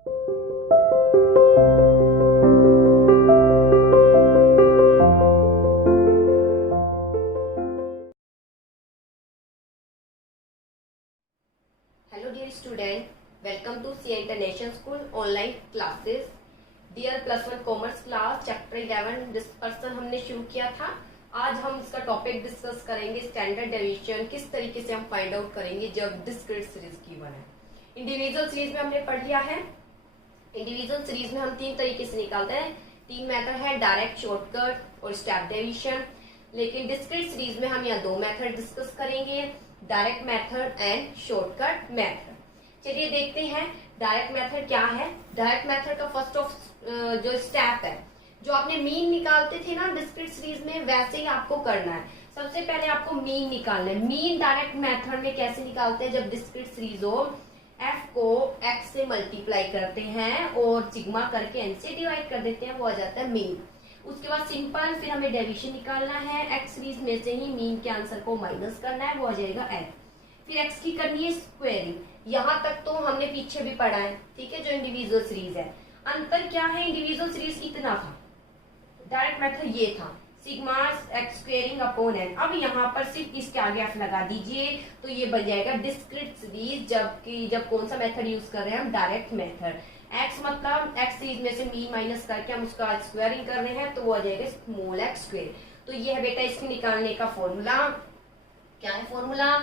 Hello dear student, welcome to CA International School online classes. Dear plus one commerce class chapter 11 dispersion हमने शुरू किया था। आज हम इसका टॉपिक डिस्कस करेंगे स्टैंडर्ड डेविएशन, किस तरीके से हम फाइंड आउट करेंगे जब डिस्क्रीट सीरीज गिवन है। इंडिविजुअल सीरीज में हमने पढ़ लिया है। इंडिविजुअल सीरीज में हम तीन तरीके से निकालते हैं, तीन मेथड है, डायरेक्ट, शॉर्टकट और स्टेप डेविएशन। लेकिन डिस्क्रीट सीरीज में हम यहाँ दो मेथड डिस्कस करेंगे, direct method and shortcut method. चलिए देखते हैं डायरेक्ट मेथड क्या है। डायरेक्ट मेथड का फर्स्ट ऑफ जो स्टेप है, जो आपने मीन निकालते थे ना डिस्क्रीट सीरीज में, वैसे ही आपको करना है। सबसे पहले आपको मीन निकालना है। मीन डायरेक्ट मेथड में कैसे निकालते हैं, जब डिस्क्रीट सीरीज हो, एफ को एक्स से मल्टीप्लाई करते हैं और सिग्मा करके एन से डिवाइड कर देते हैं, वो आ जाता है मीन। उसके बाद सिंपल फिर हमें डेविएशन निकालना है, एक्स सीरीज में से ही मीन के आंसर को माइनस करना है, वो आ जाएगा एफ। फिर एक्स की करनी है स्क्वायरिंग। यहाँ तक तो हमने पीछे भी पढ़ा है, ठीक है, जो इंडिविजुअल सीरीज है। अंतर क्या है, इंडिविजुअल सीरीज इतना था, डायरेक्ट मेथड ये था, sigma x squaring upon n. अब यहाँ पर सिर्फ इसके आगे एफ लगा दीजिए तो ये बन जाएगा डिस्क्रीट सीरीज, जब कौन सा मेथड यूज कर रहे हैं हम, डायरेक्ट मेथड। एक्स मतलब एक्स सीरीज में से मीन माइनस करके हम उसका स्क्वायरिंग कर रहे हैं, तो वो आ जाएगा स्मॉल एक्स स्क्वायर। तो ये है बेटा इसके निकालने का फॉर्मूला। क्या है फॉर्मूला,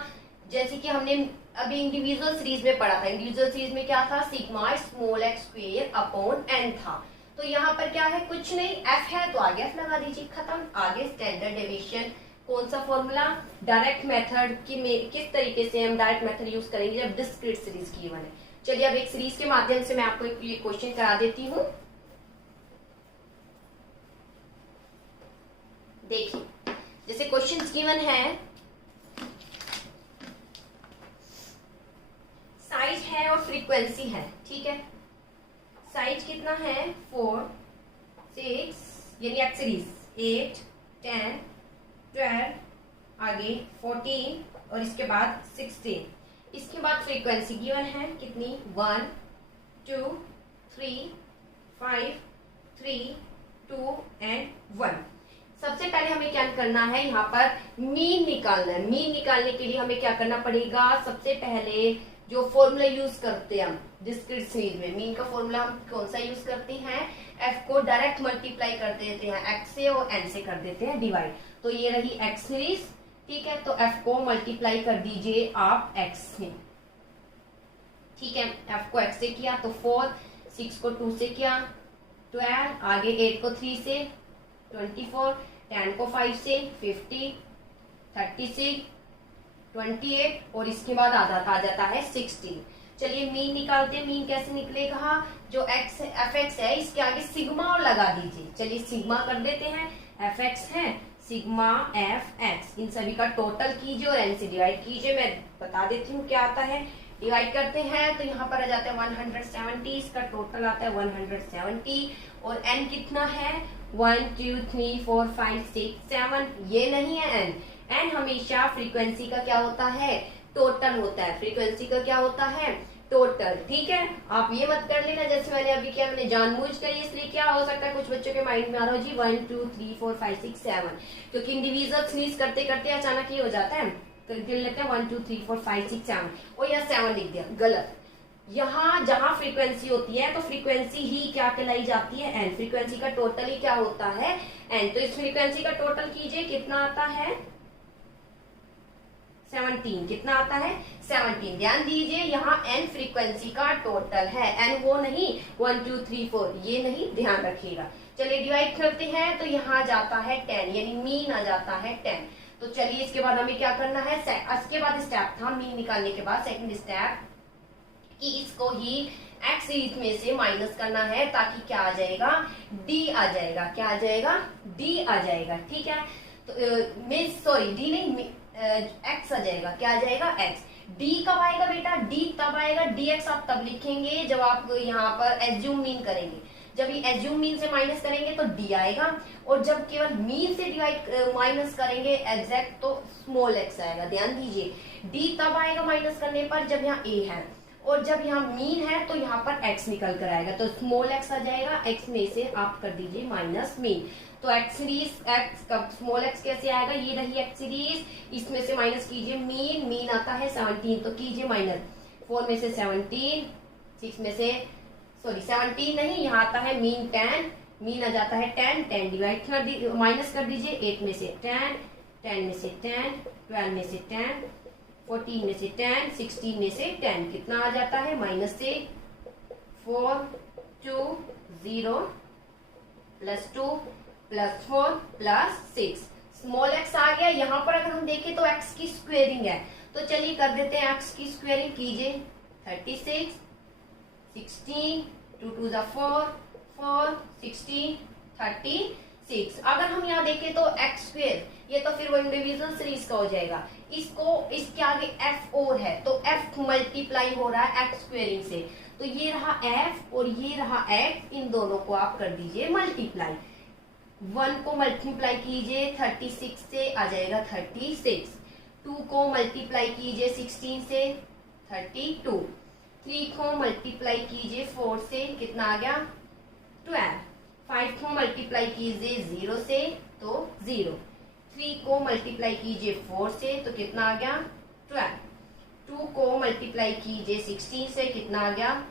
जैसे कि हमने अभी इंडिविजुअल सीरीज में पढ़ा था। इंडिविजुअल सीरीज में क्या था, sigma small x square upon n था। तो यहाँ पर क्या है, कुछ नहीं, एफ है तो आगे एफ लगा दीजिए, खत्म। आगे स्टैंडर्ड डेविएशन, कौन सा फॉर्मूला, डायरेक्ट मेथड की किस तरीके से हम डायरेक्ट मेथड यूज करेंगे जब डिस्क्रीट सीरीज की गिवन है। चलिए अब एक सीरीज के माध्यम से मैं आपको एक क्वेश्चन करा देती हूँ। देखिए, जैसे क्वेश्चन गिवन है, साइज है और फ्रीक्वेंसी है, ठीक है। साइज कितना है, 4, 6 यानी एक्स सीरीज 8, 10, 12, आगे 14 और इसके बाद 16। इसके बाद फ्रीक्वेंसी गिवन है कितनी, 1, 2, 3, 5, 3, 2 एंड 1। सबसे पहले हमें क्या करना है, यहाँ पर मीन निकालना है। मीन निकालने के लिए हमें क्या करना पड़ेगा, सबसे पहले जो फॉर्मूला यूज करते हैं हम डिस्क्रीट सीरीज में, मीन का फॉर्मूला हम कौन सा यूज करते हैं, एफ को डायरेक्ट मल्टीप्लाई कर देते हैं एक्स से और एन से कर देते हैं डिवाइड। तो ये रही एक्स सीरीज, ठीक है। तो एफ को मल्टीप्लाई कर दीजिए आप एक्स से, ठीक है। एफ को एक्स से किया तो 4, 6 को 2 से किया 12, आगे 8 को 3 से 24, 10 को 5 से 50, 36, 28 और इसके बाद आ जाता है 16। चलिए मीन निकालते हैं। मीन कैसे निकलेगा, जो एक्स एफ एक्स है इसके आगे सिग्मा और लगा दीजिए। चलिए सिग्मा कर देते हैं, एफ एक्स है, सिग्मा एफ एक्स, इन सभी का टोटल कीजिए और एन से डिवाइड कीजिए। मैं बता देती हूँ क्या आता है। डिवाइड करते हैं तो यहाँ पर आ जाता है 170, इसका टोटल आता है 170 और एन कितना है, 1, 2, 3, 4, 5, 6, 7। ये नहीं है एन, एन हमेशा फ्रीक्वेंसी का क्या होता है, टोटल होता है। फ्रीक्वेंसी का क्या होता है, टोटल, ठीक है। आप ये मत कर लेना जैसे मैंने अभी किया, मैंने जानबूझ कर, इसलिए क्या हो सकता है कुछ बच्चों के माइंड में आ रहा हो जी 1, 2, 3, 4, 5, 6, 7, क्योंकि इंडिविजुअल स्नीज करते करते अचानक ये हो जाता है, तो गिन लेते हैं 1, 2, 3, 4, 5, 6, 7 और यहाँ 7 लिख दिया, गलत। यहाँ जहां फ्रीक्वेंसी होती है तो फ्रीक्वेंसी ही क्या कहलाई जाती है, एन। फ्रीक्वेंसी का टोटल ही क्या होता है, एन। तो इस फ्रीक्वेंसी का टोटल कीजिए, कितना आता है, 17। कितना आता है, 17। ध्यान दीजिए यहाँ एन फ्रीक्वेंसी का टोटल है, एन वो नहीं 1, 2, 3, 4, ये नहीं, ध्यान रखिएगा। चलिए डिवाइड करते हैं तो यहाँ जाता है 10, यानी मीन आ जाता है 10। तो चलिए इसके बाद हमें क्या करना है, इसके बाद स्टेप था मीन निकालने के बाद सेकंड स्टेप, कि इसको ही एक्स सीरीज में से माइनस करना है, ताकि क्या आ जाएगा, डी आ जाएगा। क्या आ जाएगा, डी आ जाएगा, ठीक है। तो सॉरी डी नहीं, एक्स आ जाएगा। क्या आ जाएगा, एक्स। डी कब आएगा बेटा, डी तब आएगा, डी एक्स आप तब लिखेंगे जब आप यहाँ पर एज्यूम मीन करेंगे। जब ये एज्यूम मीन से माइनस करेंगे तो डी आएगा, और जब केवल मीन से डिवाइड माइनस करेंगे एग्जैक्ट तो स्मॉल एक्स आएगा। ध्यान दीजिए, डी तब आएगा माइनस करने पर जब यहाँ ए है, और जब यहाँ मीन है तो यहाँ पर x निकल कर आएगा, तो स्मॉल x आ जाएगा, x में से आप कर दीजिए माइनस मीन। तो x सीरीज x का स्मॉल x कैसे आएगा, ये रही x सीरीज, इसमें से माइनस कीजिए मीन, मीन आता है 17, तो कीजिए माइनस 4 में से 17, 6 में से 17 नहीं, यहाँ आता है मीन 10, मीन आ जाता है 10, 10 डिवाइड कर दी माइनस कर दीजिए, 8 में से 10, 10 में से 10, 12 में से 10, 14 में से 10, 16 में से 10, कितना आ जाता है माइनस से 4 2 0 plus 2 plus 4 plus 6, small x आ गया। यहाँ पर अगर हम देखें तो x की स्क्वेयरिंग है, तो चलिए कर देते हैं x की स्क्वेयरिंग, कीजिए 36 16 2 2 4 4 16 36। अगर हम यहाँ देखें तो x स्क्वेयर, ये तो फिर वो इंडिविजुअल सीरीज का हो जाएगा, इसको इसके आगे f और है तो f मल्टीप्लाई हो रहा है x स्क्वेयरिंग से, तो ये रहा f और ये रहा x, इन दोनों को आप कर दीजिए मल्टीप्लाई, 1 को मल्टीप्लाई कीजिए 36 से आ जाएगा 36, 2 को मल्टीप्लाई कीजिए 16 से 32, 3 को मल्टीप्लाई कीजिए 4 से कितना आ गया 12, 5 को मल्टीप्लाई कीजिए 0 से तो 0, 3 को मल्टीप्लाई कीजिए 4 से तो कितना आ गया 12, 2 को मल्टीप्लाई कीजिए 16 से कितना आ गया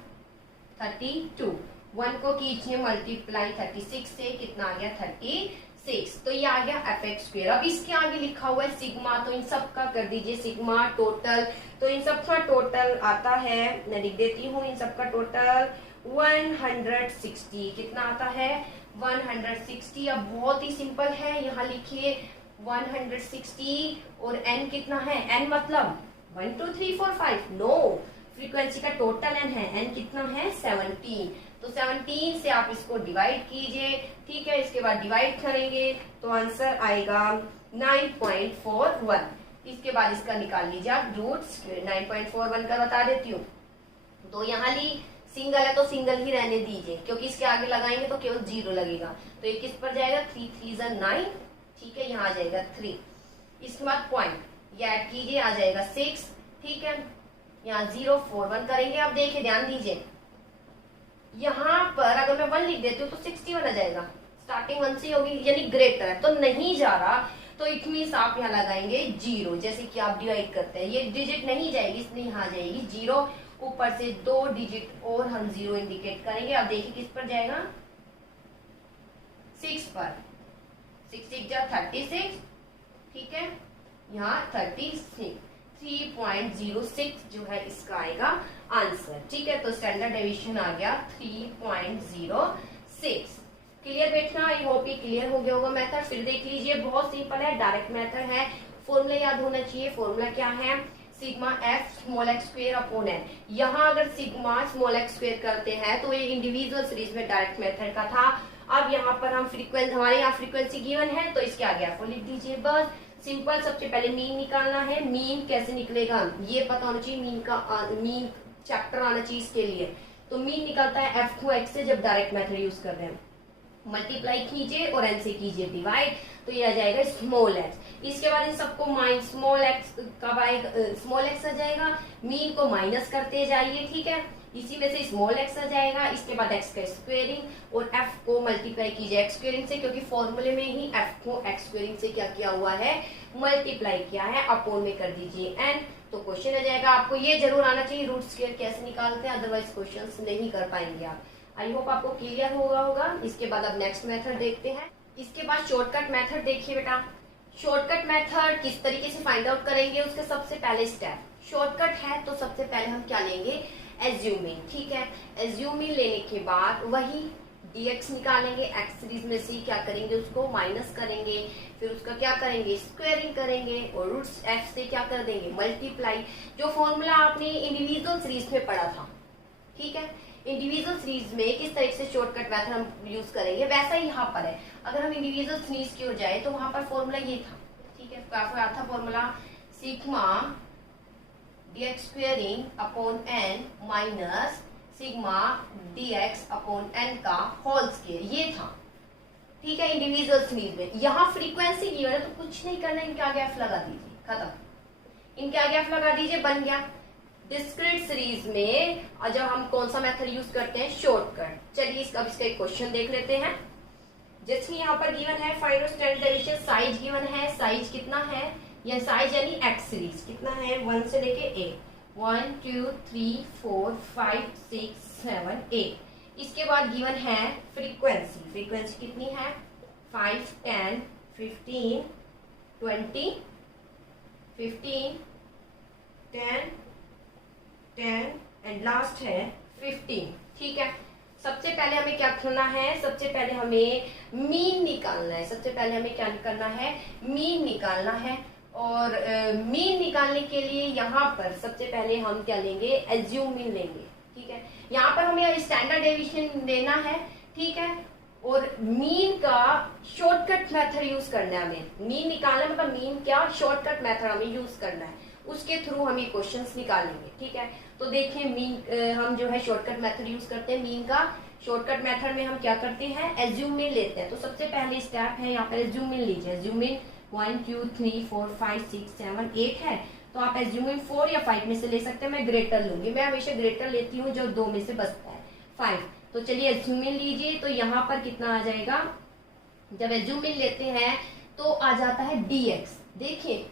32, 1 को कीजिए मल्टीप्लाई 36 से कितना आ गया 36, तो ये आ गया एफ एक्स स्क्वेयर। अब इसके आगे लिखा हुआ है सिग्मा, तो इन सब का कर दीजिए सिग्मा टोटल, तो इन सब का टोटल आता है, मैं लिख देती हूँ, इन सब का टोटल 160, कितना आता है 160। अब बहुत ही सिंपल है, यहाँ लिखिए 160 और n कितना है, n मतलब 1 2 3 4 5, नो, फ्रीक्वेंसी का टोटल n है, n कितना है 17, तो 17 से आप इसको डिवाइड कीजिए, ठीक है, इसके बाद डिवाइड करेंगे तो आंसर आएगा 9.41, इसके बाद इसका निकाल लीजिए आप रूट्स, 9.41 का बता देती हूँ, तो यहाँ ली सिंगल है तो सिंगल ही रहने दीजिए, क्योंकि इसके आगे लगाएंगे तो केवल 0 लगेगा, तो ये किस पर जाएगा 3 3 9, ठीक है, यहाँ आ जाएगा 3, इसके बाद पॉइंट ये ऐड कीजिए आ जाएगा 6, ठीक है, यहाँ 0 4 1 करेंगे। अब देखिए ध्यान दीजिए, यहाँ पर अगर मैं 1 लिख देती हूँ तो 61 आ जाएगा, स्टार्टिंग 1 से होगी, यानी ग्रेटर है तो नहीं जा रहा, तो इट मीन्स आप यहाँ लगाएंगे 0, जैसे कि आप डिवाइड करते हैं, ये डिजिट नहीं जाएगी इसलिए यहाँ जाएगी 0, ऊपर से 2 डिजिट और हम 0 इंडिकेट करेंगे। अब देखिए किस पर जाएगा 6 पर, 6 6 जा 36, ठीक है, यहाँ 36, 3.06 जो है इसका आएगा आंसर, ठीक है, तो स्टैंडर्ड डेविएशन आ गया 3.06। क्लियर बैठना, आई होप ये क्लियर हो गया होगा। मेथड फिर देख लीजिए, बहुत सिंपल है, डायरेक्ट मेथड है, फॉर्मूला याद होना चाहिए। फॉर्मूला क्या है, sigma f small x square upon n. यहाँ अगर सिग्मा स्मॉल एक्स स्क्वेयर करते हैं तो ये इंडिविजुअल सीरीज में डायरेक्ट मेथड का था। अब यहाँ पर हम फ्रीक्वेंसी, हमारे यहाँ फ्रीक्वेंसी गिवन है तो इसके आगे आपको लिख दीजिए बस सिंपल। सबसे पहले मीन निकालना है, मीन कैसे निकलेगा ये पता होना चाहिए, मीन का मीन चैप्टर आना चाहिए इसके लिए। तो मीन निकलता है एफ को एक्स से जब डायरेक्ट मेथड यूज कर रहे हैं, मल्टीप्लाई कीजिए और एन से कीजिए डिवाइड, तो ये आ जाएगा स्मॉल एक्स। इसके बाद इन सबको माइनस स्मॉल एक्स कब आएगा, स्मॉल एक्स आ जाएगा, मीन को माइनस करते जाइए, ठीक है, इसी में से स्मॉल एक्स आ जाएगा। इसके बाद एक्स का स्क्वेयरिंग और एफ को मल्टीप्लाई कीजिए एक्स स्क्वेयरिंग से, क्योंकि फॉर्मूले में ही एफ को एक्स स्क्वेयरिंग से क्या किया हुआ है, मल्टीप्लाई किया है, अपॉन में कर दीजिए एन, तो क्वेश्चन आ जाएगा। आपको ये जरूर आना चाहिए रूट स्क्वायर कैसे निकालते हैं, अदरवाइज क्वेश्चन नहीं कर पाएंगे आप। आई होप आपको क्लियर होगा। इसके बाद अब नेक्स्ट मेथड देखते हैं। इसके बाद शॉर्टकट मेथड देखिए बेटा, शॉर्टकट मेथड किस तरीके से फाइंड आउट करेंगे, उसके सबसे पहले स्टेप, शॉर्टकट है तो सबसे पहले हम क्या लेंगे, एज्यूमिंग, ठीक है, एज्यूमिंग लेने के बाद वही dx निकालेंगे, एक्स सीरीज में से क्या करेंगे, उसको माइनस करेंगे, फिर उसका क्या करेंगे, स्क्वायरिंग करेंगे और रूट्स f से क्या कर देंगे, मल्टीप्लाई, जो फॉर्मूला आपने इंडिविजुअल सीरीज में पढ़ा था, ठीक है, इंडिविजुअल सीरीज में किस तरह से शॉर्टकट मेथड हम यूज करेंगे वैसा ही यहाँ पर है। अगर हम इंडिविजुअल सीरीज की ओर जाए तो वहां पर फॉर्मूला ये था, ठीक है, क्या था formula, sigma dx squaring upon n minus sigma dx upon n का होल स्क्वायर, ये था, ठीक है, इंडिविजुअल सीरीज में। यहाँ फ्रीक्वेंसी गिवन है तो कुछ नहीं करना, इनके आगे f लगा दीजिए, खत्म, इनके आगे f लगा दीजिए, बन गया। डिस्क्रीट सीरीज में जब हम कौन सा मेथड यूज करते हैं, शॉर्टकट। चलिए इसका एक क्वेश्चन देख लेते हैं। जैसे यहाँ पर गिवन है find out standard deviation, size given है, साइज कितना है, यह साइज यानी एक्स सीरीज कितना है 1 से लेके 8, 1 2 3 4 5 6 7 8। इसके बाद गिवन है फ्रीक्वेंसी, फ्रीक्वेंसी कितनी है 5 10 15 20 15 10 10 एंड लास्ट है 15। ठीक है, सबसे पहले हमें क्या करना है, सबसे पहले हमें मीन निकालना है। सबसे पहले हमें क्या करना है, मीन निकालना है। और मीन निकालने के लिए यहाँ पर सबसे पहले हम क्या लेंगे, एज्यूम मीन लेंगे। ठीक है, यहाँ पर हमें स्टैंडर्ड डेविएशन लेना है। ठीक है, और मीन का शॉर्टकट मेथड यूज करना है हमें। मीन निकालना मतलब मीन क्या, शॉर्टकट मेथड हमें यूज करना है, उसके थ्रू हम ये क्वेश्चंस निकालेंगे। ठीक है, तो देखिए मीन हम जो है शॉर्टकट मेथड यूज करते हैं। मीन का शॉर्टकट मेथड में हम क्या करते हैं, एज्यूम मीन लेते हैं। तो सबसे पहले स्टेप है यहाँ पर एज्यूम मीन लीजिए। एज्यूम मीन 1 2 3 4 5 6 7 8 है, तो आप एज्यूम मीन 4 या 5 में से ले सकते हैं। मैं ग्रेटर लूंगी, मैं हमेशा ग्रेटर लेती हूँ जो 2 में से बचता है 5। तो चलिए एज्यूम मीन लीजिए, तो यहाँ पर कितना आ जाएगा, जब एज्यूम मीन लेते हैं तो आ जाता है dx। देखिए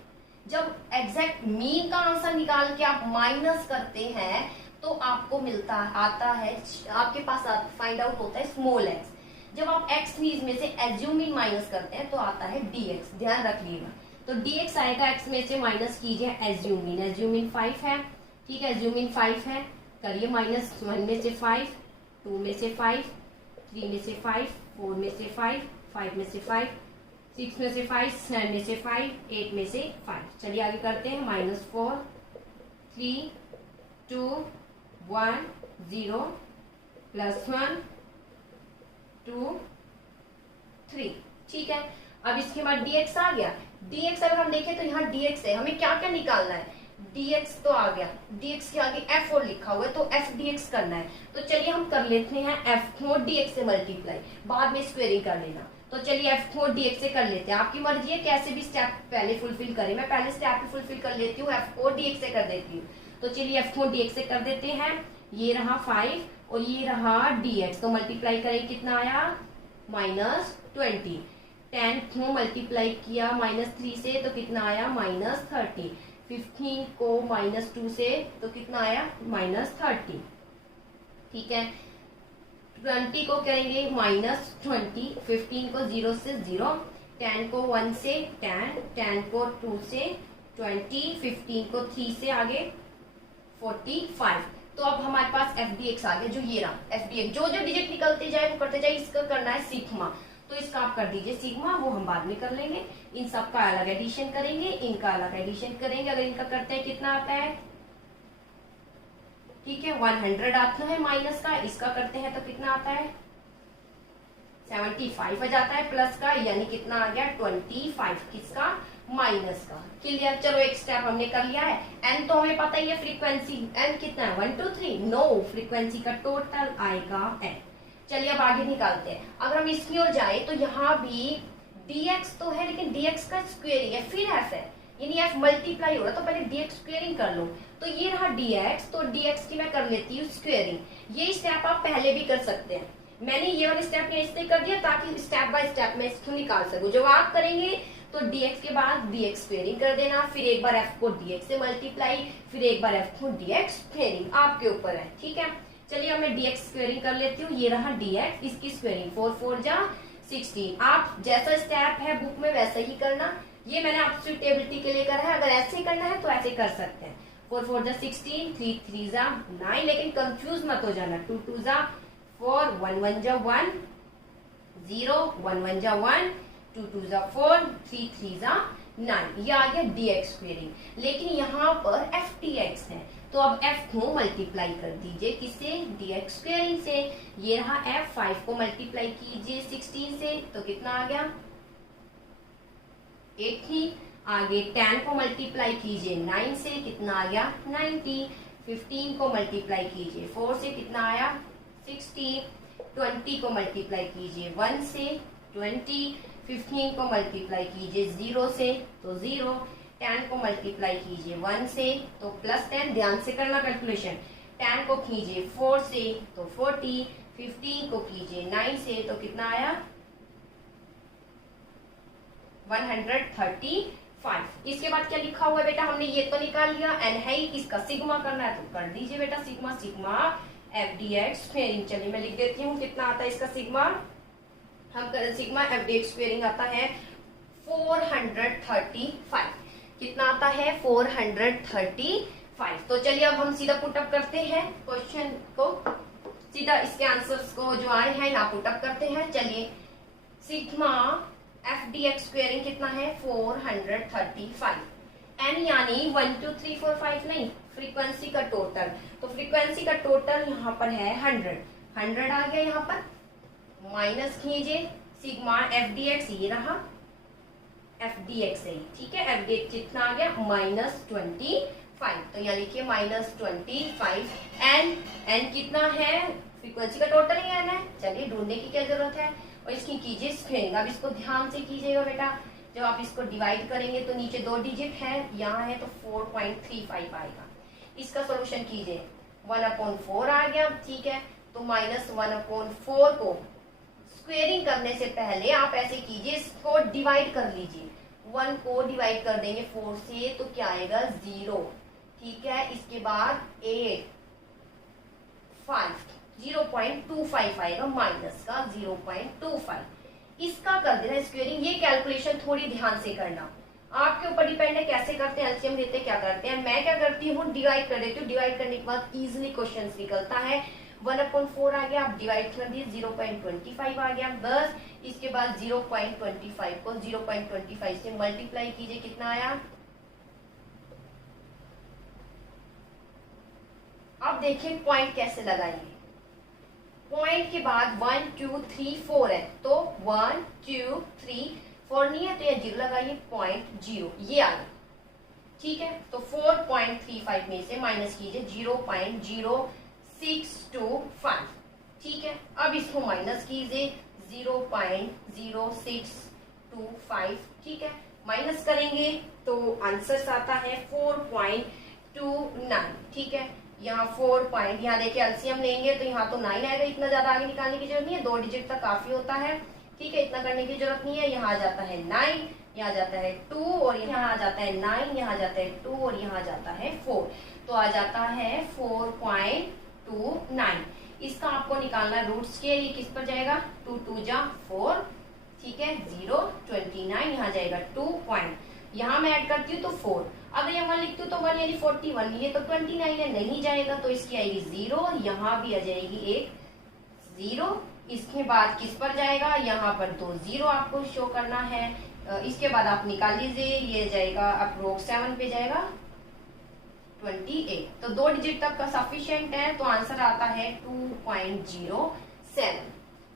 जब एग्जैक्ट मीन का आंसर निकाल के आप माइनस करते हैं तो आपको मिलता आता है, आपके पास फाइंड आउट होता है स्मॉल एक्स। जब आप एक्स सीरीज में से एज्यूम मीन माइनस करते हैं तो आता है dx, ध्यान रखिएगा। तो dx आएगा, एक्स में से माइनस कीजिए एज्यूम मीन। एज्यूम मीन 5 है, ठीक है, एज्यूम मीन 5 है, करिए माइनस 1 में से 5, 2 में से 5, 3 में से 5, 4 में से 5, 5 में से 5, 6 में से 5, 7 में से 5, 8 में से 5। चलिए आगे करते हैं। -4 3 2 1 0 +1 2 3। ठीक है, अब इसके बाद dx आ गया। dx अगर हम देखें तो यहाँ dx है, हमें क्या क्या निकालना है, dx तो आ गया, dx के आगे f4 लिखा हुआ है तो f dx करना है। तो चलिए हम कर लेते हैं f4 dx से मल्टीप्लाई, बाद में स्क्वेयरिंग कर लेना। तो चलिए f4 dx से कर लेते हैं, आपकी मर्जी है कैसे भी स्टेप पहले फुलफिल करें। मैं पहले स्टेप फुलफिल कर लेती हूँ, f4 dx से कर देती हूँ। तो चलिए f4 dx से कर देते हैं। ये रहा 5 और ये रहा dx, तो मल्टीप्लाई करें कितना आया -20। 10 को मल्टीप्लाई किया -3 से तो कितना आया -30। 15 को -2 से तो कितना आया -30। ठीक है, 20 को करेंगे -20, 15 को 0 से 0, 10 को 1 से 10, 10 को 2 से 20, 15 को 3 से आगे 45। तो अब हमारे पास f dx आ गया, जो ये रहा f dx। जो जो डिजिट निकलते जाए वो करते जाए, इसका करना है सिग्मा, तो इसका आप कर दीजिए सिग्मा, वो हम बाद में कर लेंगे। इन सब का अलग एडिशन करेंगे, इनका अलग एडिशन करेंगे। अगर इनका करते हैं कितना आता है, ठीक है 100 आता है माइनस का, इसका करते हैं तो कितना आता है 75 आ जाता है प्लस का, यानी कितना आ गया 25, किसका माइनस का। क्लियर, चलो एक स्टेप हमने कर लिया है। n तो हमें पता ही है, फ्रीक्वेंसी n कितना है 1 2 3, नो, फ्रीक्वेंसी का टोटल आएगा n। चलिए अब आगे निकालते हैं। अगर हम इसकी ओर जाए तो यहाँ भी dx तो है, लेकिन dx का स्क्वेयरिंग है, फिर f है, यानी f मल्टीप्लाई हो रहा, तो पहले dx स्क्वेयरिंग कर लो। तो ये रहा dx, तो dx की मैं कर लेती हूँ स्क्वेयरिंग। ये स्टेप आप पहले भी कर सकते हैं, मैंने ये वाला स्टेप इसलिए कर दिया ताकि स्टेप बाय स्टेप में इसको निकाल सकूं। जब आप करेंगे तो dx के बाद dx स्क्वेयरिंग कर देना, फिर एक बार f को dx से मल्टीप्लाई, फिर एक बार f को dx स्क्वेयरिंग, आपके ऊपर है। ठीक है, चलिए अब मैं dx स्क्वेयरिंग कर लेती हूँ। ये रहा dx, इसकी स्क्वेयरिंग 4 4 जा 16। आप जैसा स्टेप है बुक में वैसा ही करना, ये मैंने आपसे टेबिलिटी के लिए करा है। अगर ऐसे करना है तो ऐसे कर सकते हैं। 4 4 जा 16, 3 3 जा 9, लेकिन कंफ्यूज मत हो जाना। 2 2 जा 4, 1 1 जा 1 0, 1 1 जा 1, 2 2 जा 4, 3 3 जा 9। ये आ गया dx स्क्वेयरिंग। लेकिन यहाँ पर f dx है, तो अब f को मल्टीप्लाई कर दीजिए किससे, dx स्क्वेयरिंग से। ये रहा f, 5 को मल्टीप्लाई कीजिए 16 से तो कितना आ गया 80। आगे 10 को मल्टीप्लाई कीजिए 9 से, कितना आ गया 90। 15 को मल्टीप्लाई कीजिए 4 से, कितना आया 60। 20 को मल्टीप्लाई कीजिए 1 से 20, 15 को मल्टीप्लाई कीजिए 0 से तो 0, 10 को मल्टीप्लाई कीजिए 1 से तो +10, ध्यान से करना कैलकुलेशन। 10 को कीजिए 4 से तो 40, 15 को कीजिए 9 से तो कितना आया 135। इसके बाद क्या लिखा हुआ है बेटा, हमने ये तो निकाल लिया, एन है इसका सिग्मा करना है तो कर दीजिए बेटा sigma, sigma F D x squaring. चलिए मैं लिख देती हूँ कितना आता है इसका सिग्मा। हम sigma F D x squaring आता है 435। कितना आता है 435। तो चलिए अब हम सीधा पुटअप करते हैं क्वेश्चन को, सीधा इसके आंसर्स को जो आए हैं यहाँ पुटअप करते हैं। चलिए sigma F D x squaring कितना है 435। एन यानी 1 2 3 4 5 नहीं, फ्रीक्वेंसी का टोटल। तो फ्रीक्वेंसी का टोटल यहाँ पर है 100 आ गया। यहाँ पर माइनस कीजिए सिग्मा एफ डी एक्स, ये रहा एफ डी एक्स है, ठीक है। एफ डी एक्स कितना आ गया -25। तो यहाँ लिखिए -25। एन कितना है, फ्रीक्वेंसी का टोटल ही एन है। चलिए ढूंढने की क्या जरूरत है, और इसकी कीजिए स्क्वेयरिंग। अब इसको ध्यान से कीजिएगा बेटा, जब आप इसको डिवाइड करेंगे तो नीचे 2 डिजिट है, यहाँ है तो 4.35 आएगा। इसका सॉल्यूशन कीजिए 1/4 आ गया, ठीक है। तो -1/4 को स्क्वेयरिंग करने से पहले आप ऐसे कीजिए, इसको डिवाइड कर लीजिए। 1 को डिवाइड कर देंगे 4 से तो क्या आएगा 0, ठीक है। इसके बाद 8 5 0.25 आएगा, माइनस का 0.25। इसका कर देना स्क्वेयरिंग। ये कैलकुलेशन थोड़ी ध्यान से करना, आपके ऊपर डिपेंड है कैसे करते हैं, एलसीएम लेते हैं क्या करते हैं। मैं क्या करती हूँ डिवाइड कर देती हूँ, डिवाइड करने के बाद इजिली क्वेश्चन निकलता है। 1/4 आ गया, आप डिवाइड कर दिए 0.25 आ गया, बस। इसके बाद 0.25 को 0.25 से मल्टीप्लाई कीजिए, कितना आया। अब देखिए पॉइंट कैसे लगाएंगे। पॉइंट के बाद 1 2 3 4 है तो 1 2 3 4 नहीं है तो ये 0 लगाइए, 0.0 ये आ गया, ठीक है। तो 4.35 में से माइनस कीजिए 0.0625, ठीक है। अब इसको माइनस कीजिए 0.0625, ठीक है। माइनस करेंगे तो आंसर आता है 4.29, ठीक है। यहाँ 4 पॉइंट, यहाँ देखिए एलसीएम लेंगे तो यहाँ तो 9 आएगा, इतना ज्यादा आगे निकालने की जरूरत नहीं है, 2 डिजिट तक काफी होता है, ठीक है। इतना करने की जरूरत नहीं है। यहाँ आ जाता है 9, यहाँ जाता है 2 और यहाँ आ जाता है 9, यहाँ जाता है 2 और यहाँ जाता है 4, तो आ जाता है 4.29। इसका आपको निकालना है रूट्स के, ये किस पर जाएगा 2 2 जा 4, ठीक है। 0.29 यहाँ जाएगा 2 पॉइंट, यहाँ मैं ऐड करती हूँ तो 4, अगर ये 1 लिखती हूँ तो 1 यानी 41, ये तो 29 है, नहीं जाएगा तो इसकी आएगी 0, यहाँ भी आ जाएगी एक 0। इसके बाद किस पर जाएगा, यहाँ पर 2 0 आपको शो करना है। इसके बाद आप निकाल लीजिए, ये जाएगा अप्रोक्स 7 पे जाएगा 28, तो 2 डिजिट तक का सफिशिएंट है, तो आंसर आता है 2.07।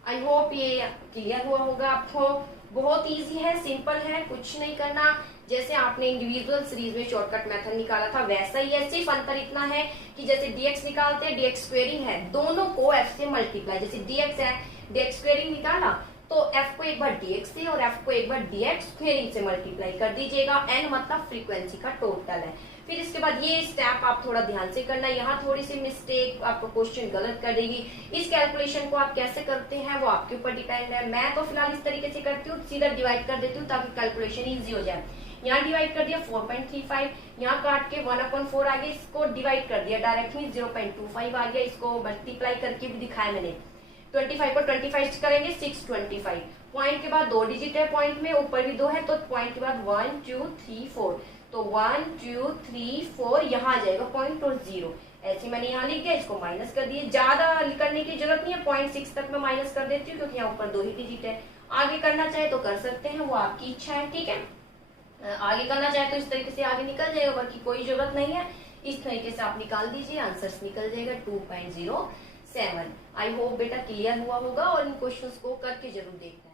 आई होप ये क्लियर हुआ होगा आपको। बहुत इजी है, सिंपल है, कुछ नहीं करना। जैसे आपने इंडिविजुअल सीरीज में शॉर्टकट मेथड निकाला था वैसा ही है, सिर्फ अंतर इतना है कि जैसे dx निकालते हैं, dx स्क्वेयरिंग है, दोनों को f से मल्टीप्लाई, जैसे dx है dx स्क्वेयरिंग निकाला तो f को एक बार dx से और f को एक बार dx स्क्वेयरिंग से मल्टीप्लाई कर दीजिएगा। n मतलब फ्रीक्वेंसी का टोटल है। फिर इसके बाद ये स्टेप आप थोड़ा ध्यान से करना, यहाँ थोड़ी सी मिस्टेक आपको क्वेश्चन गलत कर देगी। इस कैलकुलेशन को आप कैसे करते हैं वो आपके ऊपर डिपेंड है। मैं तो फिलहाल इस तरीके से करती हूँ, सीधा डिवाइड कर देती हूँ ताकि कैलकुलेशन इजी हो जाए। यहाँ डिवाइड कर दिया 4.35, यहाँ काट के 1/4 आ गया, इसको डिवाइड कर दिया डायरेक्टली 0.25 आ गया, इसको मल्टीप्लाई करके भी दिखाया मैंने। 25 को 25 करेंगे 625, पॉइंट के बाद 2 डिजिट है, पॉइंट में ऊपर भी 2 है तो पॉइंट के बाद 1 2 3 4, तो 1 2 3 4 यहाँ आ जाएगा पॉइंट और 0, ऐसे मैंने यहाँ लिख दिया। इसको माइनस कर दिए, ज्यादा करने की जरूरत नहीं है, 0.6 तक मैं माइनस कर देती हूँ क्योंकि यहाँ ऊपर 2 ही डिजिट है। आगे करना चाहे तो कर सकते हैं, वो आपकी इच्छा है, ठीक है। आगे करना चाहे तो इस तरीके से आगे निकल जाएगा, बाकी कोई जरूरत नहीं है। इस तरीके से आप निकाल दीजिए, आंसर्स निकल जाएगा 2.07। आई होप बेटा क्लियर हुआ होगा और इन क्वेश्चंस को करके जरूर देखना।